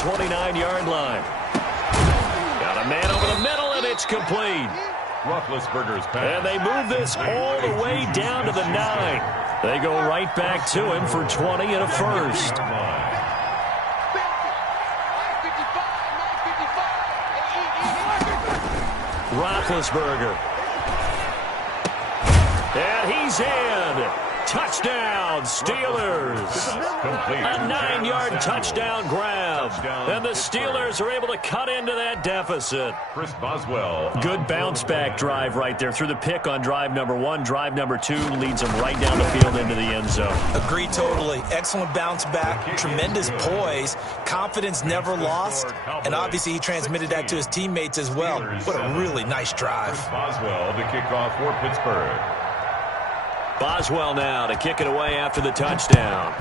29-yard line. Got a man over the middle, and it's complete. Roethlisberger's pass. And they move this all the way down to the 9. They go right back to him for 20 and a first. Roethlisberger. And he's in. Touchdown, Steelers. A 9-yard touchdown grab. And the Steelers are able to cut into that deficit. Chris Boswell. Good bounce-back drive right there. Through the pick on drive number 1. Drive number 2 leads them right down the field into the end zone. Agree totally. Excellent bounce back. Tremendous poise. Confidence never lost. And obviously he transmitted that to his teammates as well. What a really nice drive. Chris Boswell to kick off for Pittsburgh. Boswell now to kick it away after the touchdown.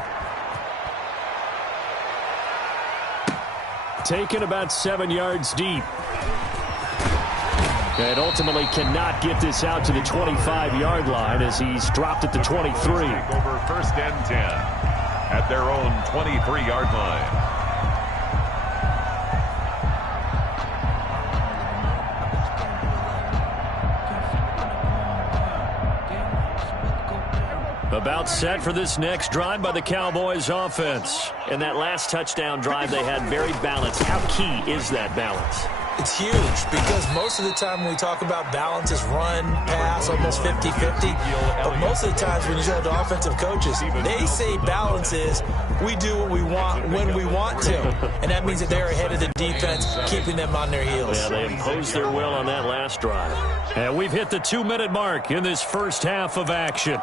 Taken about 7 yards deep. And ultimately cannot get this out to the 25-yard line as he's dropped at the 23. Over first and 10 at their own 23-yard line. About set for this next drive by the Cowboys offense. And that last touchdown drive they had very balanced. How key is that balance? It's huge because most of the time when we talk about balance is run, pass, almost 50-50. But most of the times when you talk to offensive coaches, they say balance is we do what we want when we want to. And that means that they're ahead of the defense, keeping them on their heels. Yeah, they imposed their will on that last drive. And we've hit the 2-minute mark in this first half of action.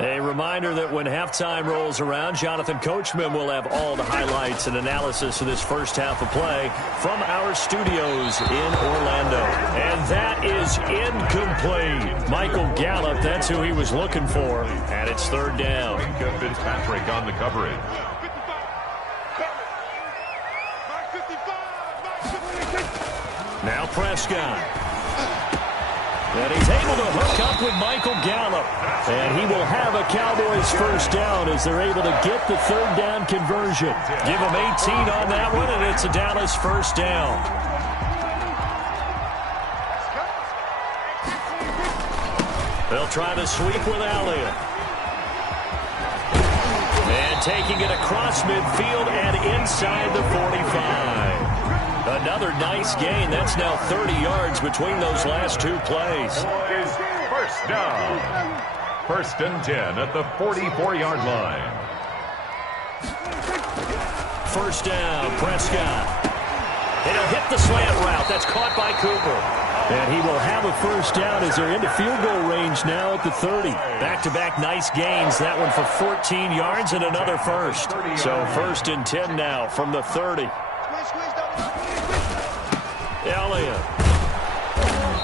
A reminder that when halftime rolls around, Jonathan Coachman will have all the highlights and analysis of this first half of play from our studios in Orlando. And that is incomplete. Michael Gallup, that's who he was looking for. And it's third down. Fitzpatrick on the coverage. Now Prescott. And he's able to hook up with Michael Gallup. And he will have a Cowboys first down as they're able to get the third down conversion. Give him 18 on that one, and it's a Dallas first down. They'll try to sweep with Elliott. And taking it across midfield and inside the 45. Another nice gain. That's now 30 yards between those last two plays. First down. First and 10 at the 44-yard line. First down, Prescott. And he'll hit the slant route. That's caught by Cooper. And he will have a first down as they're into field goal range now at the 30. Back-to-back nice gains. That one for 14 yards and another first. So first and 10 now from the 30. Elliott.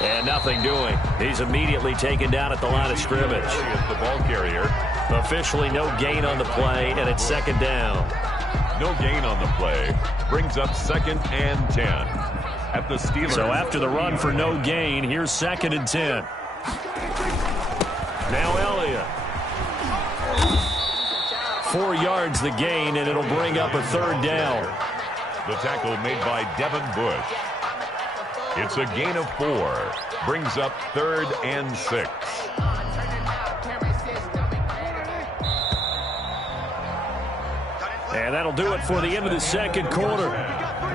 And nothing doing. He's immediately taken down at the line of scrimmage. The ball carrier. Officially no gain on the play, and it's second down. No gain on the play. Brings up second and 10 at the Steelers. So after the run for no gain, here's second and 10. Now Elliott. 4 yards the gain, and it'll bring up a third down. The tackle made by Devin Bush. It's a gain of 4. Brings up third and 6. And that'll do it for the end of the second quarter.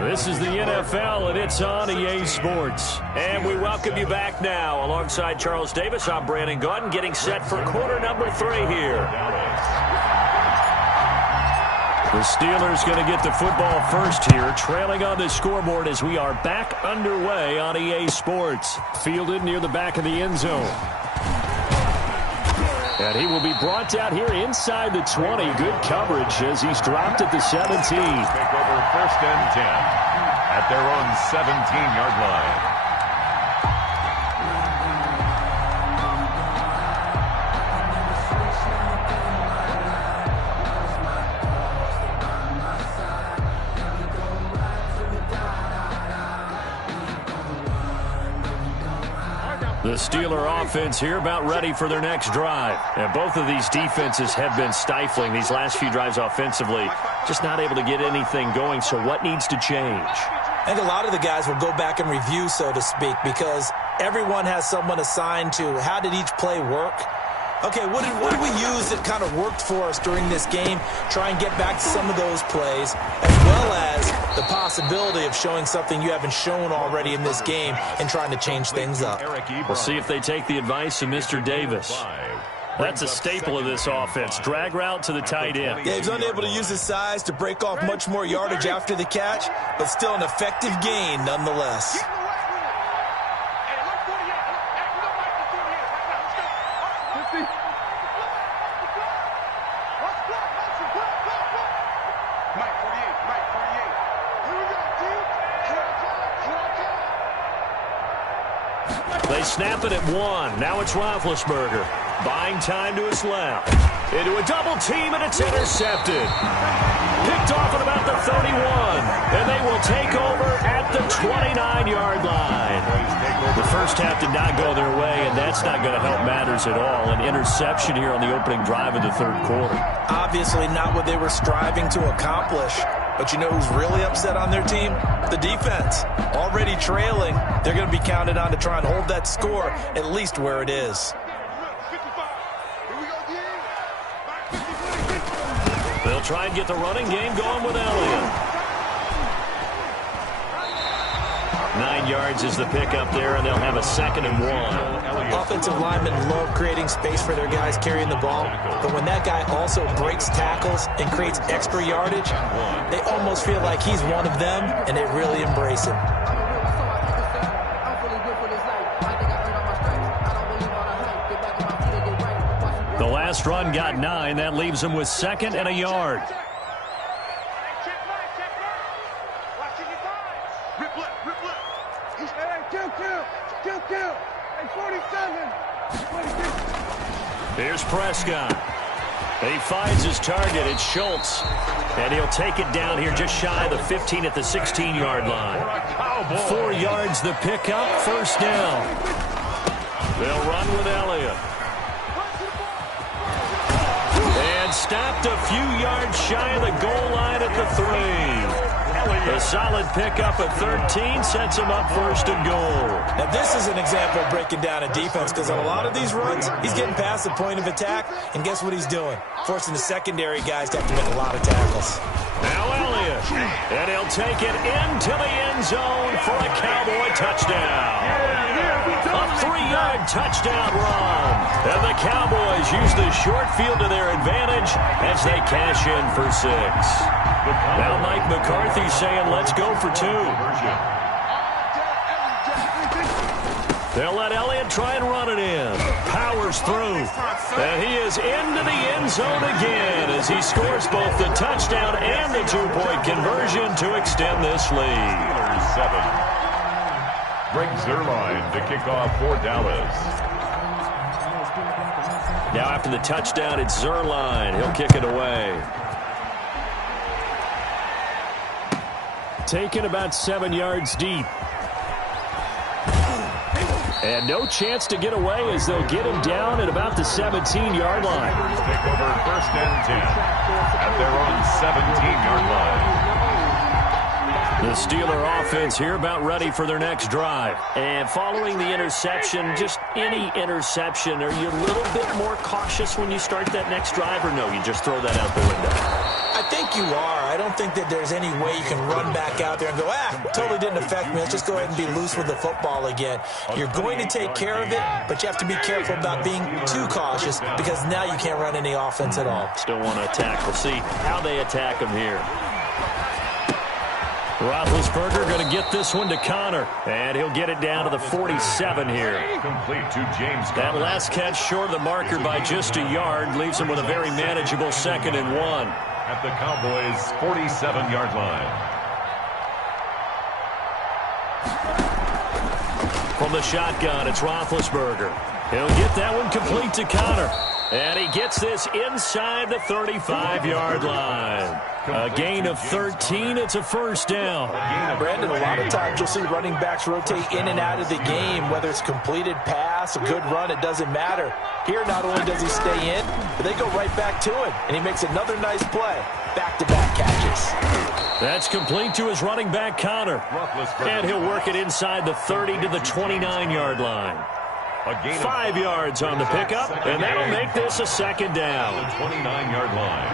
This is the NFL, and it's on EA Sports. And we welcome you back now. Alongside Charles Davis, I'm Brandon Gaudin, getting set for quarter number 3 here. The Steelers going to get the football first here, trailing on the scoreboard as we are back underway on EA Sports. Fielded near the back of the end zone. And he will be brought down here inside the 20. Good coverage as he's dropped at the 17. Take over first and 10 at their own 17-yard line. The The Steeler offense here about ready for their next drive. And both of these defenses have been stifling these last few drives offensively. Just not able to get anything going, so what needs to change? I think a lot of the guys will go back and review, so to speak, because everyone has someone assigned to how did each play work. Okay, what did we use that kind of worked for us during this game? Try and get back to some of those plays, as well as the possibility of showing something you haven't shown already in this game and trying to change things up. We'll see if they take the advice of Mr. Davis. That's a staple of this offense. Drag route to the tight end. Yeah, he's unable to use his size to break off much more yardage after the catch, but still an effective gain nonetheless. They snap it at 1. Now it's Roethlisberger. Buying time to his left. Into a double team, and it's intercepted. Picked off at about the 31. And they will take over at the 29-yard line. The first half did not go their way, and that's not going to help matters at all. An interception here on the opening drive of the third quarter. Obviously not what they were striving to accomplish. But you know who's really upset on their team? The defense. Already trailing, they're going to be counted on to try and hold that score at least where it is. They'll try and get the running game going with Elliott. 9 yards is the pickup there, and they'll have a 2nd and 1. Offensive linemen love creating space for their guys carrying the ball, but when that guy also breaks tackles and creates extra yardage, they almost feel like he's one of them, and they really embrace him. The last run got 9. That leaves them with 2nd and a yard. Here's Prescott. He finds his target. It's Schultz. And he'll take it down here just shy of the 15 at the 16-yard line. 4 yards the pickup. First down. They'll run with Elliott. And stopped a few yards shy of the goal line at the 3. A solid pickup at 13 sets him up 1st and goal. Now this is an example of breaking down a defense, because on a lot of these runs, he's getting past the point of attack, and guess what he's doing? Forcing the secondary guys to have to make a lot of tackles. Now Elliott, and he'll take it into the end zone for a Cowboy touchdown. A 3-yard touchdown run. And the Cowboys use the short field to their advantage as they cash in for 6. Now Mike McCarthy saying, let's go for 2. They'll let Elliott try and run it in. Powers through. And he is into the end zone again as he scores both the touchdown and the 2-point conversion to extend this lead. 7. Greg Zuerlein to kick off for Dallas. Now after the touchdown, it's Zuerlein. He'll kick it away. Taken about 7 yards deep. And no chance to get away as they'll get him down at about the 17-yard line. Take over 1st and 10 at their own 17-yard line. The Steeler offense here about ready for their next drive. And following the interception, just any interception, are you a little bit more cautious when you start that next drive, or no, you just throw that out the window? I think you are. I don't think that there's any way you can run back out there and go, totally didn't affect me. Let's just go ahead and be loose with the football again. You're going to take care of it, but you have to be careful about being too cautious, because now you can't run any offense at all. Still want to attack. We'll see how they attack him here. Roethlisberger going to get this one to Connor, and he'll get it down to the 47 here. Complete to James Conner. That last catch short of the marker by just a yard leaves him with a very manageable 2nd and 1. At the Cowboys' 47-yard line. From the shotgun, it's Roethlisberger. He'll get that one complete to Connor. And he gets this inside the 35-yard line. A gain of 13. It's a first down. Brandon, a lot of times you'll see running backs rotate in and out of the game, whether it's completed pass, a good run, it doesn't matter. Here, not only does he stay in, but they go right back to him, and he makes another nice play. Back-to-back catches. That's complete to his running back, Connor. And he'll work it inside the 30 to the 29-yard line. 5 yards on the pickup, and that'll make this a second down. 29-yard line.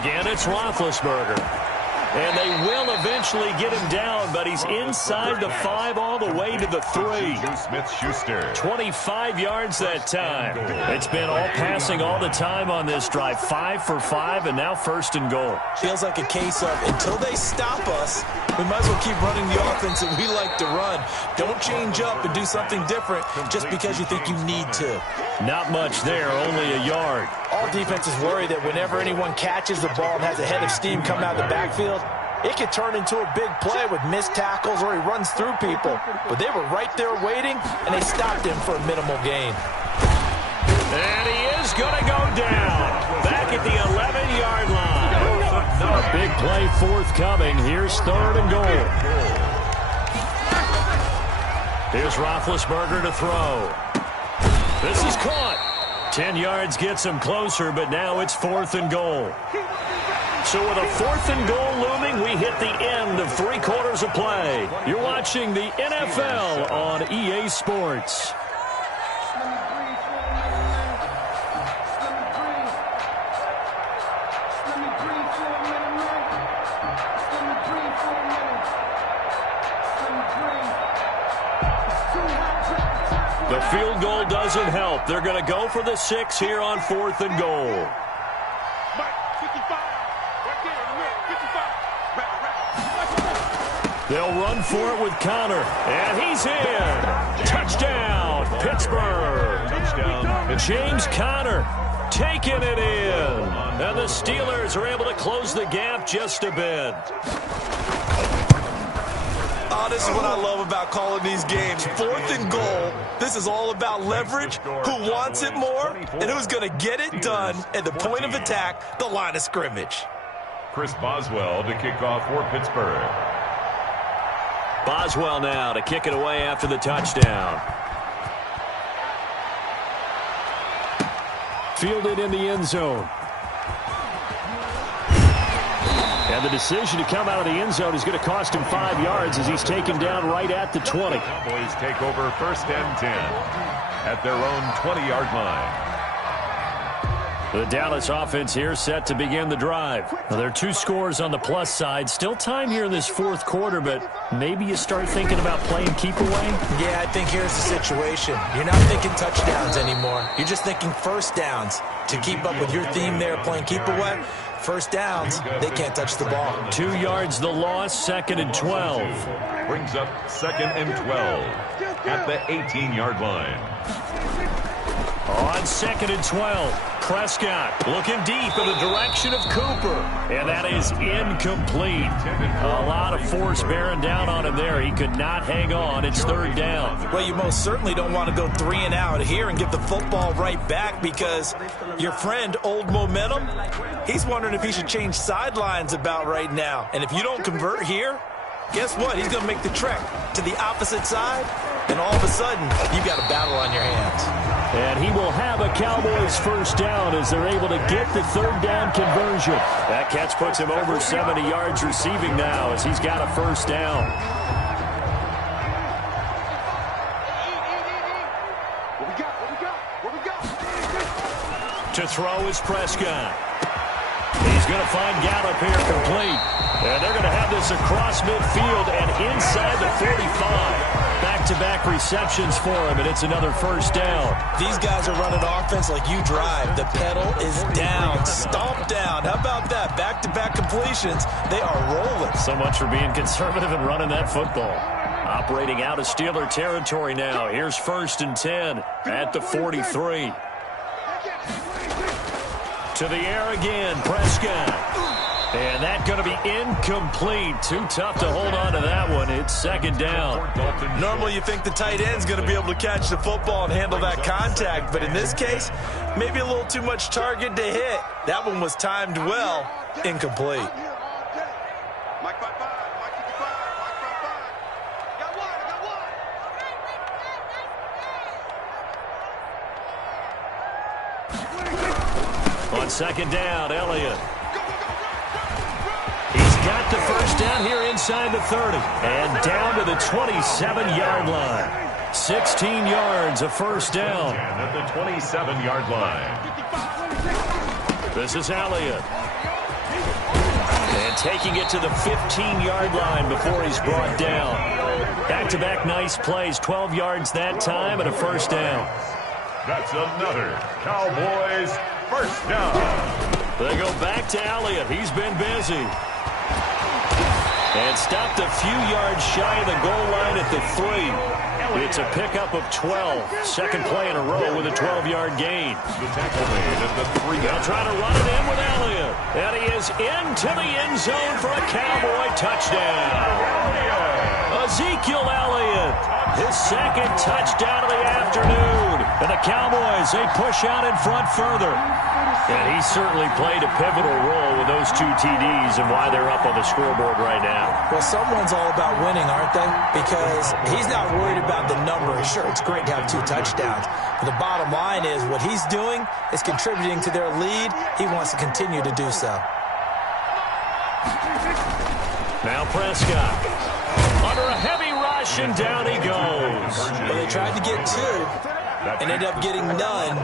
Again, it's Roethlisberger. And they will eventually get him down, but he's inside the 5 all the way to the 3. Smith-Schuster. 25 yards that time. It's been all passing all the time on this drive. 5 for 5, and now first and goal. Feels like a case of until they stop us, we might as well keep running the offense that we like to run. Don't change up and do something different just because you think you need to. Not much there, only a yard. All defenses worry that whenever anyone catches the ball and has a head of steam come out of the backfield, it could turn into a big play with missed tackles or he runs through people. But they were right there waiting, and they stopped him for a minimal gain. And he is going to go down. Back at the 11-yard line. A big play forthcoming. Here's third and goal. Here's Roethlisberger to throw. This is caught. 10 yards gets him closer, but now it's fourth and goal. So with a fourth and goal looming, we hit the end of 3 quarters of play. You're watching the NFL on EA Sports. The field goal doesn't help. They're going to go for the 6 here on fourth and goal. They'll run for it with Connor, and he's in. Touchdown, Pittsburgh. Touchdown. James Conner taking it in. And the Steelers are able to close the gap just a bit. Oh, this is what I love about calling these games. Fourth and goal. This is all about leverage, who wants it more, and who's going to get it done at the point of attack, the line of scrimmage. Chris Boswell to kick off for Pittsburgh. Boswell now to kick it away after the touchdown. Fielded in the end zone. And the decision to come out of the end zone is going to cost him 5 yards as he's taken down right at the 20. Cowboys take over first and 10 at their own 20-yard line. The Dallas offense here set to begin the drive. Now, there are 2 scores on the plus side. Still time here in this fourth quarter, but maybe you start thinking about playing keep away? Yeah, I think here's the situation. You're not thinking touchdowns anymore. You're just thinking first downs. To keep up with your theme there, playing keep away, first downs, they can't touch the ball. 2 yards the loss, second and 12. Brings up second and 12 at the 18-yard line. On second and 12, Prescott looking deep in the direction of Cooper. And that is incomplete. A lot of force bearing down on him there. He could not hang on. It's third down. Well, you most certainly don't want to go 3 and out here and give the football right back because your friend, Old Momentum, he's wondering if he should change sidelines about right now. And if you don't convert here, guess what? He's going to make the trek to the opposite side, and all of a sudden, you've got a battle on your hands. And he will have a Cowboys first down as they're able to get the third down conversion. That catch puts him over 70 yards receiving now as he's got a first down. To throw is Prescott. He's going to find Gallup here complete. And they're going to have this across midfield and inside the 45. Back-to-back receptions for him, and it's another first down. These guys are running offense like you drive. The pedal is down, stomp down. How about that? Back-to-back completions. They are rolling. So much for being conservative and running that football. Operating out of Steeler territory now. Here's first and 10 at the 43. To the air again, Prescott. And that's going to be incomplete. Too tough to hold on to that one. It's second down. Normally you think the tight end's going to be able to catch the football and handle that contact, but in this case, maybe a little too much target to hit. That one was timed well. Incomplete. On second down, Elliott. He's got the first down here inside the 30. And down to the 27-yard line. 16 yards, a first down. At the 27-yard line. This is Elliott. And taking it to the 15-yard line before he's brought down. Back-to-back nice plays, 12 yards that time and a first down. That's another Cowboys first down. They go back to Elliott. He's been busy. And stopped a few yards shy of the goal line at the 3. It's a pickup of 12. Second play in a row with a 12-yard gain. The tackle made at the 3. They'll try to run it in with Elliott. And he is into the end zone for a Cowboy touchdown. Ezekiel Elliott, his second touchdown of the afternoon. And the Cowboys, they push out in front further. And he certainly played a pivotal role with those 2 TDs and why they're up on the scoreboard right now. Well, someone's all about winning, aren't they? Because he's not worried about the number. Sure, it's great to have 2 touchdowns. But the bottom line is what he's doing is contributing to their lead. He wants to continue to do so. Now Prescott. Under a heavy rush, and down he goes. Well, they tried to get 2. And ended up getting none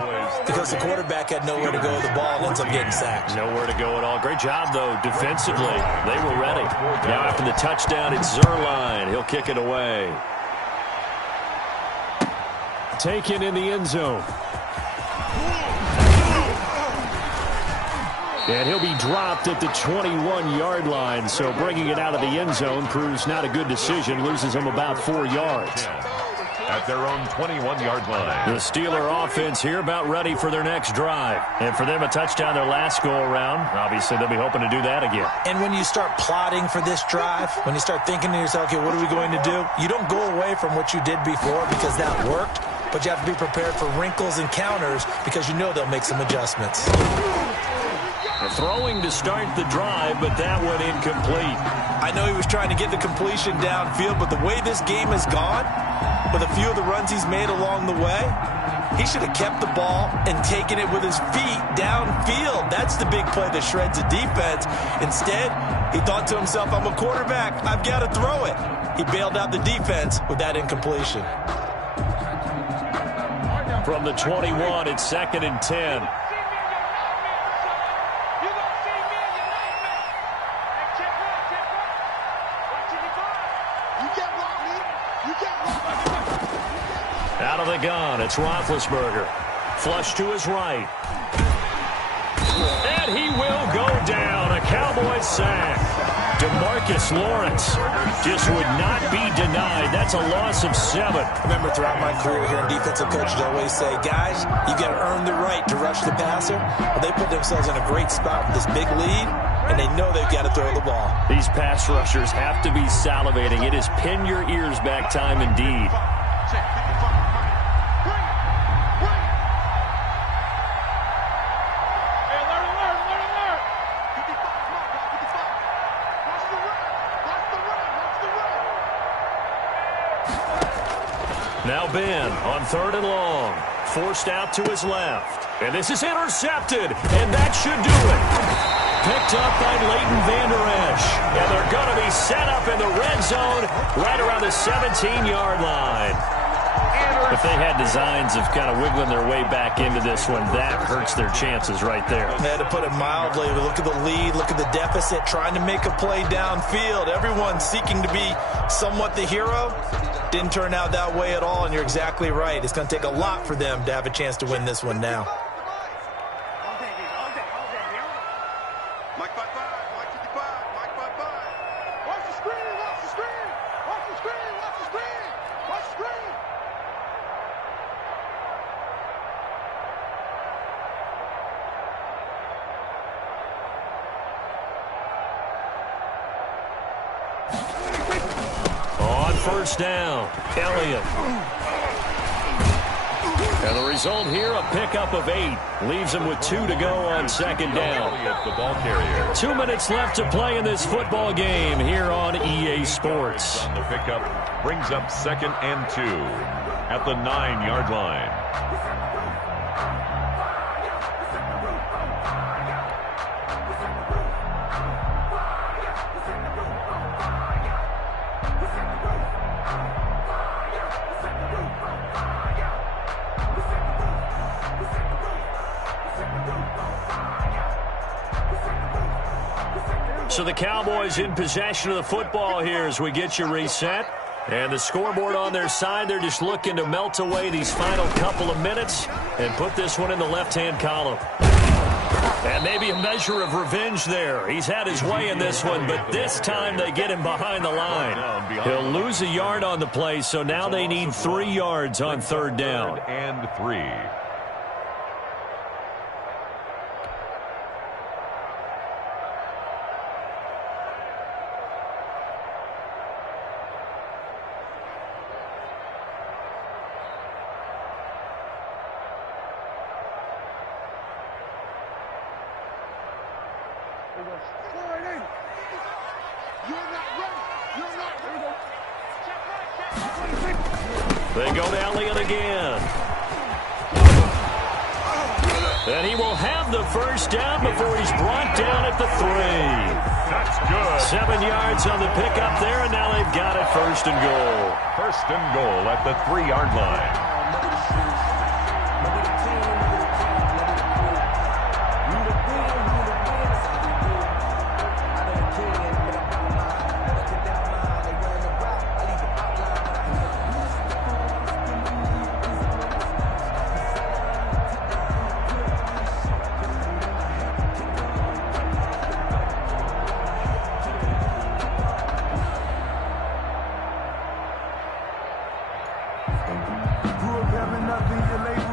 because the quarterback had nowhere to go with the ball and ends up getting sacked. Nowhere to go at all. Great job, though, defensively. They were ready. Now after the touchdown, it's Zerline. He'll kick it away. Taken in the end zone. And he'll be dropped at the 21-yard line. So bringing it out of the end zone proves not a good decision. Loses him about 4 yards. At their own 21-yard line. The Steeler offense here about ready for their next drive. And for them, a touchdown their last go-around. Obviously, they'll be hoping to do that again. And when you start plotting for this drive, when you start thinking to yourself, okay, what are we going to do? You don't go away from what you did before because that worked, but you have to be prepared for wrinkles and counters because you know they'll make some adjustments. Throwing to start the drive, but that one incomplete. I know he was trying to get the completion downfield, but the way this game has gone, with a few of the runs he's made along the way, he should have kept the ball and taken it with his feet downfield. That's the big play that shreds a defense. Instead, he thought to himself, I'm a quarterback. I've got to throw it. He bailed out the defense with that incompletion. From the 21, it's 2nd and 10. Out of the gun, it's Roethlisberger. Flush to his right. And he will go down. A Cowboys sack. DeMarcus Lawrence just would not be denied. That's a loss of 7. Remember, throughout my career here in defensive coaches always say, guys, you got to earn the right to rush the passer. Well, they put themselves in a great spot with this big lead, and they know they've got to throw the ball. These pass rushers have to be salivating. It is pin your ears back time indeed. Now Ben on 3rd and long. Forced out to his left. And this is intercepted. And that should do it. Picked up by Leighton Vander Esch. And they're going to be set up in the red zone right around the 17-yard line. If they had designs of kind of wiggling their way back into this one, that hurts their chances right there. They had to put it mildly. Look at the lead. Look at the deficit. Trying to make a play downfield. Everyone seeking to be somewhat the hero. Didn't turn out that way at all, and you're exactly right. It's going to take a lot for them to have a chance to win this one now. first down. Elliott. And the result here, a pickup of 8. Leaves him with 2 to go on second down. The ball carrier. 2 minutes left to play in this football game here on EA Sports. On the pickup brings up 2nd and 2 at the 9-yard line. So the Cowboys in possession of the football here as we get you reset. And the scoreboard on their side, they're just looking to melt away these final couple of minutes and put this one in the left-hand column. And maybe a measure of revenge there. He's had his way in this one, but this time they get him behind the line. He'll lose a yard on the play, so now they need 3 yards on third down. 3rd and 3. They go to Elliott again. And he will have the first down before he's brought down at the 3. That's good. 7 yards on the pickup there, and now they've got it 1st and goal. 1st and goal at the 3-yard line.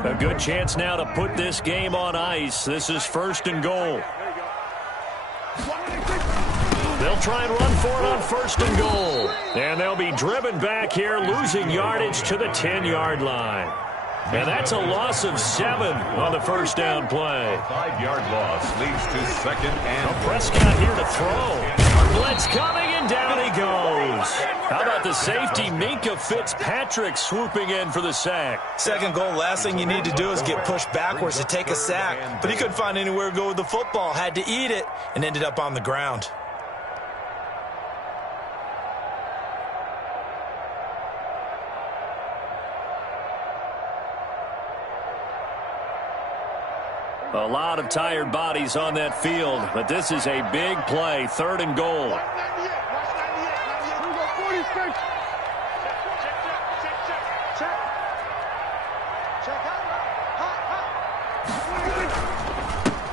A good chance now to put this game on ice. This is 1st and goal. They'll try and run for it on 1st and goal. And they'll be driven back here, losing yardage to the 10-yard line. And that's a loss of 7 on the first down play. 5-yard loss leads to 2nd and Prescott here to throw. Blitz coming, and down he goes. How about the safety, Minka Fitzpatrick, swooping in for the sack. 2nd goal, last thing you need to do is get pushed backwards to take a sack. But he couldn't find anywhere to go with the football, had to eat it, and ended up on the ground. A lot of tired bodies on that field, but this is a big play, 3rd and goal.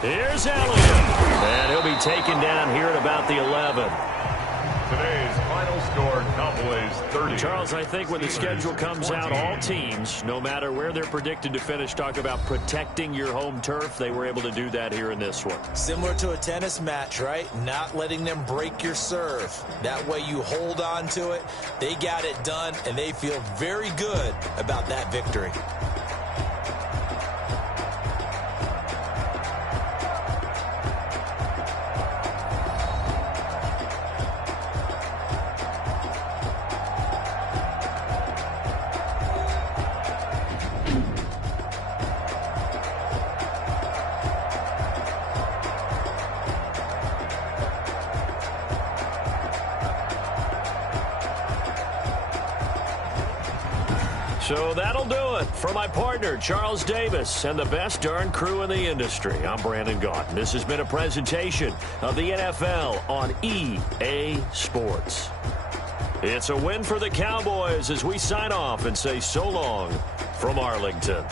Here's Elliott, and he'll be taken down here at about the 11. Today's final score, Cowboys 30. Charles, I think when the schedule comes out, all teams, no matter where they're predicted to finish, talk about protecting your home turf. They were able to do that here in this one. Similar to a tennis match, right? Not letting them break your serve. That way you hold on to it. They got it done, and they feel very good about that victory. So that'll do it for my partner, Charles Davis, and the best darn crew in the industry. I'm Brandon Gaughan. This has been a presentation of the NFL on EA Sports. It's a win for the Cowboys as we sign off and say so long from Arlington.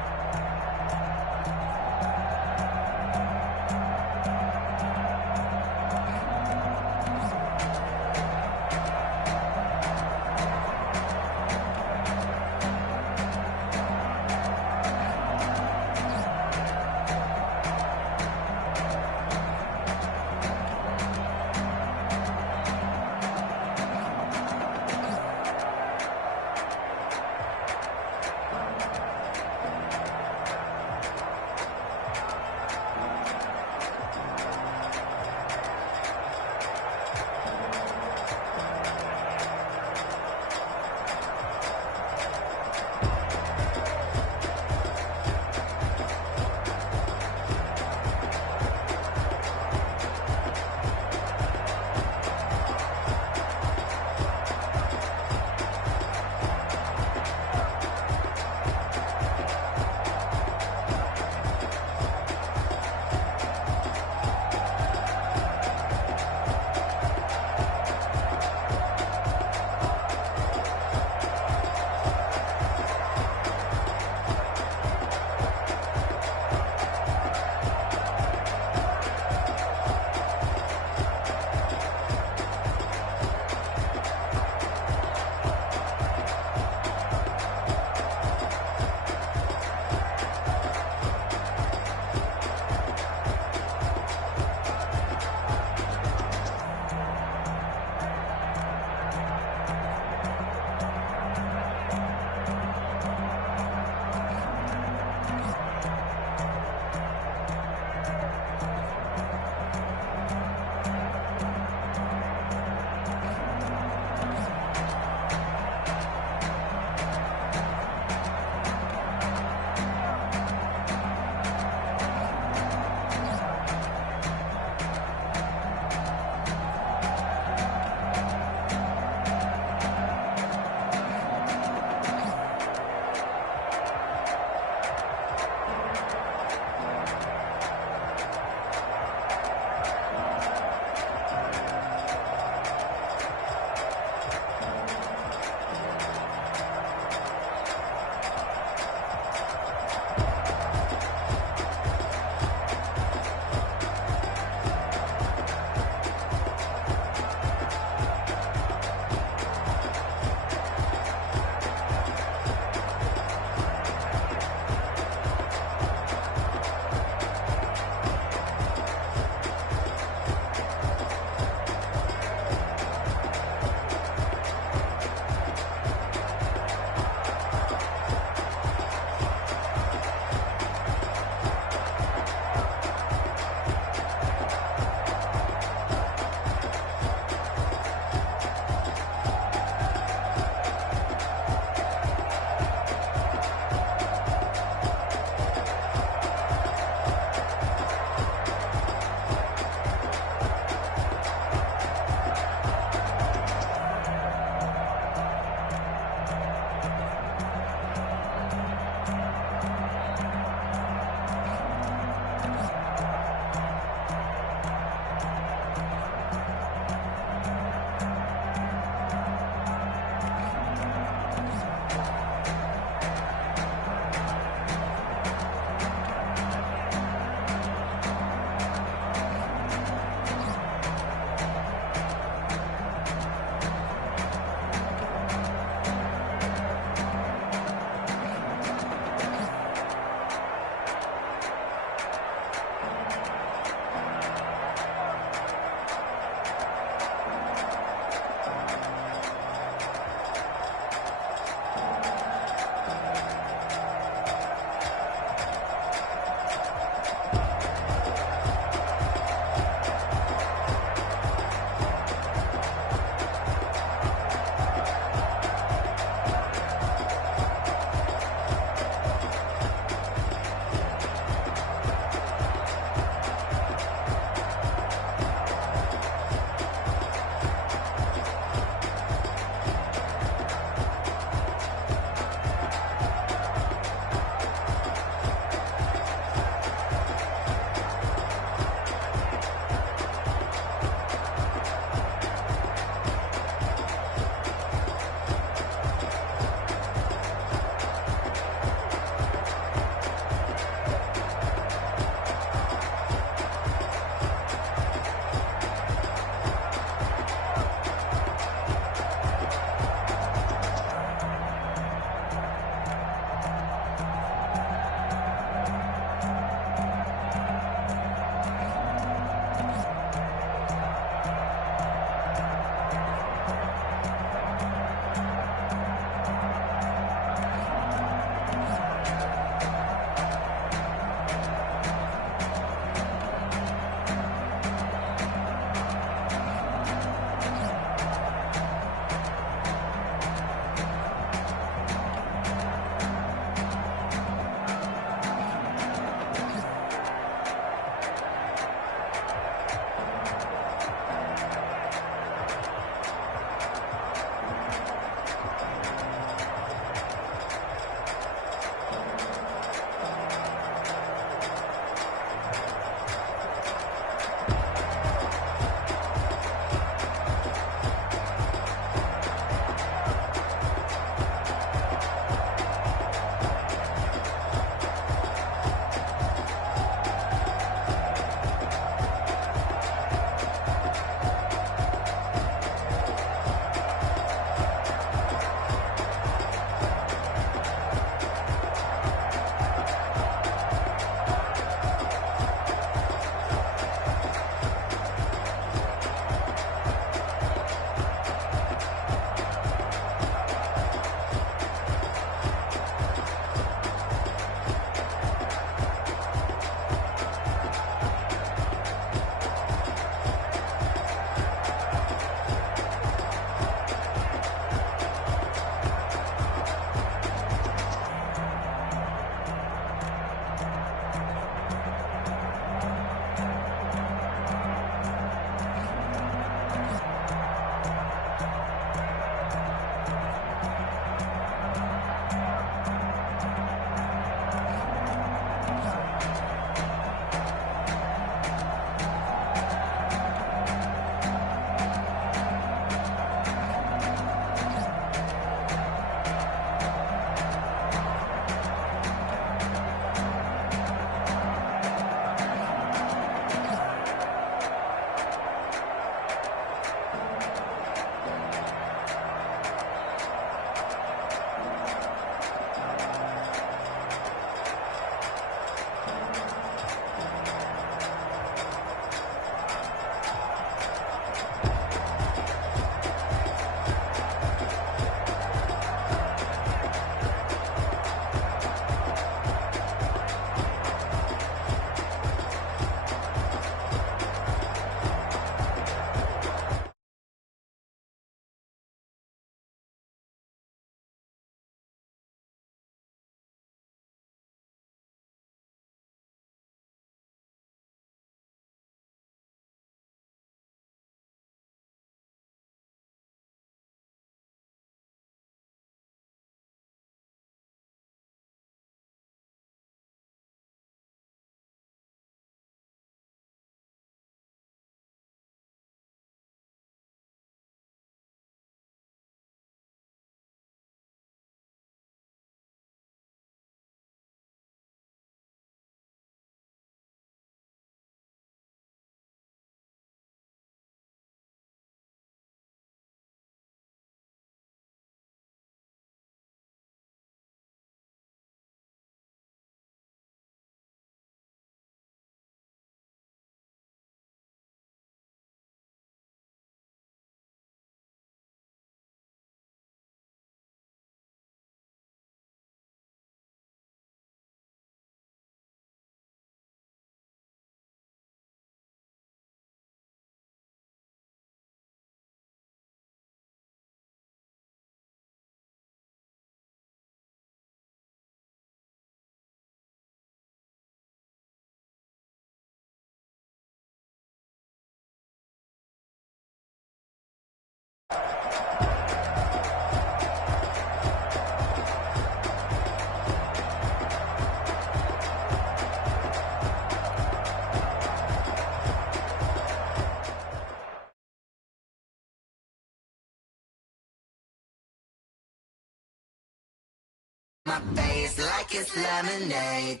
my face like it's lemonade.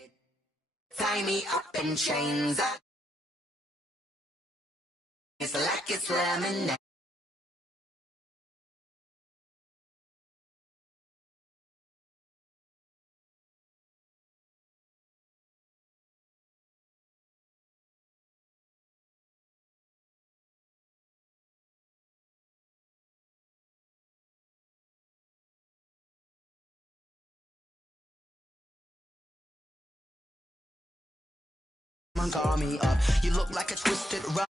Tie me up in chains. It's like it's lemonade. Call me up. You look like a twisted rock.